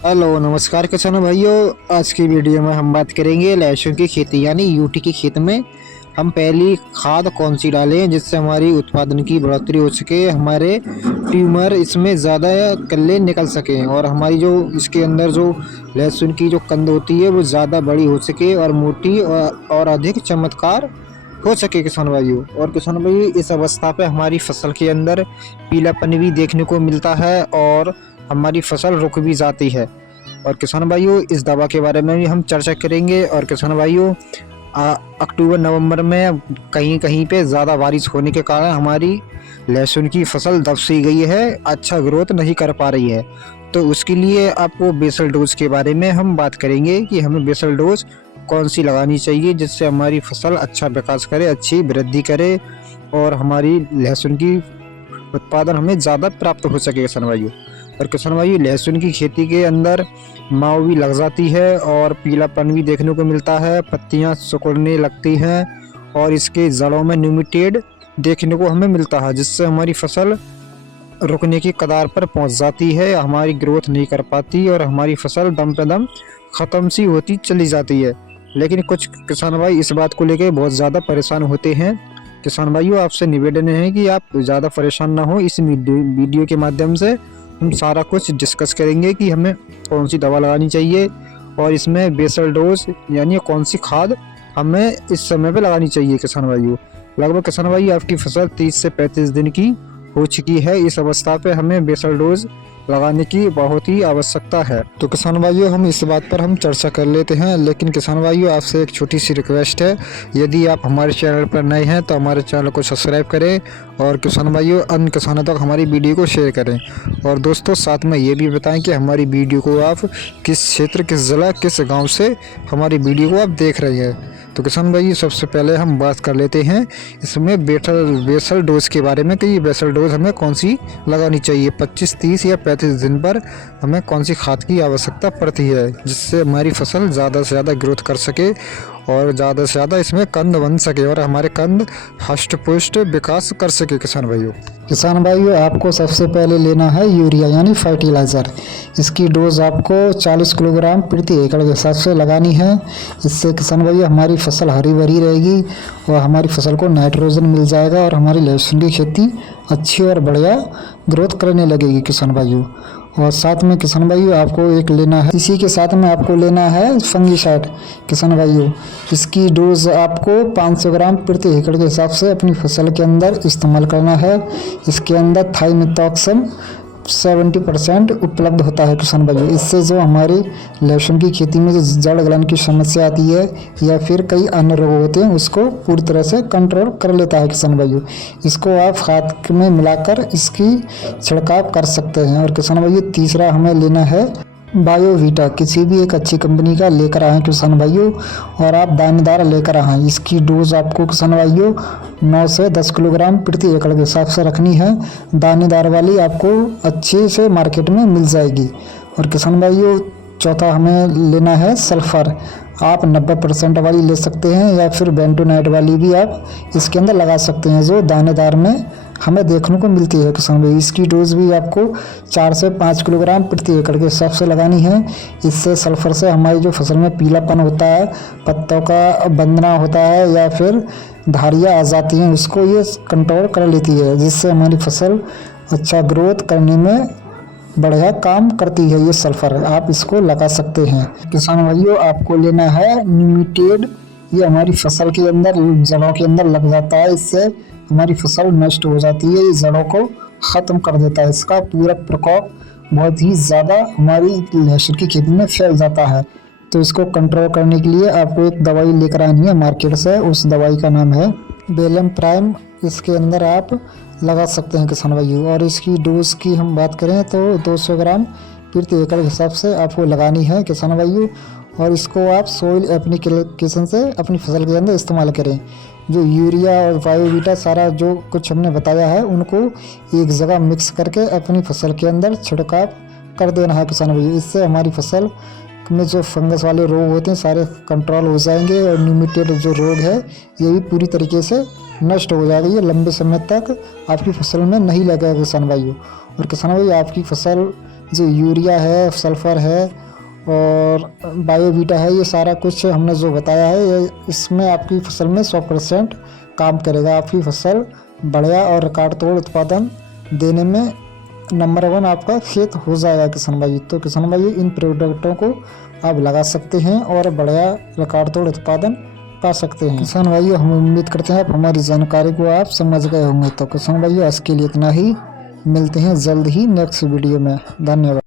Hello नमस्कार किसानों भाइयों। आज की वीडियो में हम बात करेंगे लहसुन की खेती यानी यूटी की खेत में हम पहली खाद कौन सी डालें जिससे हमारी उत्पादन की बढ़ोतरी हो सके, हमारे ट्यूमर इसमें ज़्यादा कल्ले निकल सकें और हमारी जो इसके अंदर जो लहसुन की जो कंद होती है वो ज़्यादा बड़ी हो सके और मोटी और अधिक चमत्कार हो सके किसान भाइयों। और किसान भाई इस अवस्था पे हमारी फसल के अंदर पीलापन भी देखने को मिलता है और हमारी फसल रुक भी जाती है। और किसान भाइयों इस दवा के बारे में भी हम चर्चा करेंगे। और किसान भाइयों अक्टूबर नवंबर में कहीं कहीं पे ज़्यादा बारिश होने के कारण हमारी लहसुन की फसल दब सी गई है, अच्छा ग्रोथ नहीं कर पा रही है। तो उसके लिए आपको बेसल डोज के बारे में हम बात करेंगे कि हमें बेसल डोज कौन सी लगानी चाहिए जिससे हमारी फसल अच्छा विकास करे, अच्छी वृद्धि करे और हमारी लहसुन की उत्पादन हमें ज़्यादा प्राप्त हो सके किसान भाइयों। और किसान भाई लहसुन की खेती के अंदर माव भी लग जाती है और पीलापन भी देखने को मिलता है, पत्तियां सिकुड़ने लगती हैं और इसके जड़ों में न्यूमेटेड देखने को हमें मिलता है जिससे हमारी फसल रुकने की कगार पर पहुंच जाती है, हमारी ग्रोथ नहीं कर पाती और हमारी फसल दम पे दम ख़त्म सी होती चली जाती है। लेकिन कुछ किसान भाई इस बात को लेकर बहुत ज़्यादा परेशान होते हैं। किसान भाइयों आपसे निवेदन है कि आप ज़्यादा परेशान ना हो, इस वीडियो के माध्यम से हम सारा कुछ डिस्कस करेंगे कि हमें कौन सी दवा लगानी चाहिए और इसमें बेसल डोज यानी कौन सी खाद हमें इस समय पे लगानी चाहिए किसान भाइयों। लगभग किसान भाई आपकी फसल 30 से 35 दिन की हो चुकी है, इस अवस्था पे हमें बेसल डोज लगाने की बहुत ही आवश्यकता है। तो किसान भाइयों हम इस बात पर हम चर्चा कर लेते हैं, लेकिन किसान भाइयों आपसे एक छोटी सी रिक्वेस्ट है, यदि आप हमारे चैनल पर नए हैं तो हमारे चैनल को सब्सक्राइब करें और किसान भाइयों अन्य किसानों तक हमारी वीडियो को शेयर करें। और दोस्तों साथ में ये भी बताएं कि हमारी वीडियो को आप किस क्षेत्र, किस ज़िला, किस गाँव से हमारी वीडियो को आप देख रहे हैं। तो किसान भाई सबसे पहले हम बात कर लेते हैं इसमें बेसल डोज के बारे में कि ये बेसल डोज हमें कौन सी लगानी चाहिए, 25, 30 या 35 दिन पर हमें कौन सी खाद की आवश्यकता पड़ती है जिससे हमारी फसल ज़्यादा से ज़्यादा ग्रोथ कर सके और ज़्यादा से ज़्यादा इसमें कंद बन सके और हमारे कंद हष्ट पुष्ट विकास कर सके। किसान भाइयों आपको सबसे पहले लेना है यूरिया यानी फर्टिलाइज़र। इसकी डोज आपको 40 किलोग्राम प्रति एकड़ के हिसाब से लगानी है। इससे किसान भाइयों हमारी फसल हरी भरी रहेगी और हमारी फसल को नाइट्रोजन मिल जाएगा और हमारी लहसुन की खेती अच्छी और बढ़िया ग्रोथ करने लगेगी किसान भाइयों। और साथ में किसान भाइयों आपको एक लेना है, इसी के साथ में आपको लेना है फंगीसाइड किसान भाइयों। इसकी डोज आपको 500 ग्राम प्रति एकड़ के हिसाब से अपनी फसल के अंदर इस्तेमाल करना है। इसके अंदर थाइमिथॉक्सम 70% उपलब्ध होता है किसान भाइयों। इससे जो हमारी लहसुन की खेती में जो जड़ गलन की समस्या आती है या फिर कई अन्य रोग होते हैं उसको पूरी तरह से कंट्रोल कर लेता है किसान भाइयों। इसको आप खाद में मिलाकर इसकी छिड़काव कर सकते हैं। और किसान भाइयों तीसरा हमें लेना है बायोवीटा, किसी भी एक अच्छी कंपनी का लेकर आएँ किसान भाइयों और आप दानेदार लेकर आएँ। इसकी डोज आपको किसान भाइयों 9 से 10 किलोग्राम प्रति एकड़ के हिसाब से रखनी है। दानेदार वाली आपको अच्छे से मार्केट में मिल जाएगी। और किसान भाइयों चौथा हमें लेना है सल्फर। आप 90% वाली ले सकते हैं या फिर बेंटोनाइट वाली भी आप इसके अंदर लगा सकते हैं जो दानेदार में हमें देखने को मिलती है किसान भाई। इसकी डोज भी आपको 4 से 5 किलोग्राम प्रति एकड़ के हिसाब से लगानी है। इससे सल्फर से हमारी जो फसल में पीलापन होता है, पत्तों का बंधना होता है या फिर धारियाँ आ जाती हैं उसको ये कंट्रोल कर लेती है जिससे हमारी फसल अच्छा ग्रोथ करने में बढ़िया काम करती है। ये सल्फर आप इसको लगा सकते हैं। किसान भाइयों आपको लेना है न्यूमेटेड, ये हमारी फसल के अंदर जड़ों के अंदर लग जाता है, इससे हमारी फसल नष्ट हो जाती है, ये जड़ों को ख़त्म कर देता है। इसका पूरा प्रकोप बहुत ही ज़्यादा हमारी लहसुन की खेती में फैल जाता है। तो इसको कंट्रोल करने के लिए आपको एक दवाई लेकर आनी है मार्केट से, उस दवाई का नाम है बेलम प्राइम। इसके अंदर आप लगा सकते हैं किसान भाइयों। और इसकी डोज की हम बात करें तो 200 ग्राम प्रति एकड़ के हिसाब से आपको लगानी है किसान भाइयों। और इसको आप सोइल एप्लीकेशन से अपनी फसल के अंदर इस्तेमाल करें। जो यूरिया और बायोवीटा सारा जो कुछ हमने बताया है उनको एक जगह मिक्स करके अपनी फसल के अंदर छिड़काव कर देना है किसान भाइयों। इससे हमारी फसल में जो फंगस वाले रोग होते हैं सारे कंट्रोल हो जाएंगे और न्यूमेटेड जो रोग है ये भी पूरी तरीके से नष्ट हो जाएगी। ये लंबे समय तक आपकी फसल में नहीं लगेगा किसान भाइयों। और किसान भाई आपकी फसल जो यूरिया है, सल्फ़र है और बायोवीटा है, ये सारा कुछ हमने जो बताया है ये इसमें आपकी फसल में 100% काम करेगा। आपकी फसल बढ़िया और रिकॉर्ड तोड़ उत्पादन देने में नंबर 1 आपका खेत हो जाएगा किसान भाई। तो किसान भाई इन प्रोडक्टों को आप लगा सकते हैं और बढ़िया रिकॉर्ड तोड़ उत्पादन पा सकते हैं। किसान भाइयों हम उम्मीद करते हैं आप हमारी जानकारी को आप समझ गए होंगे। तो किसान भाइयों आज के लिए इतना ही, मिलते हैं जल्द ही नेक्स्ट वीडियो में। धन्यवाद।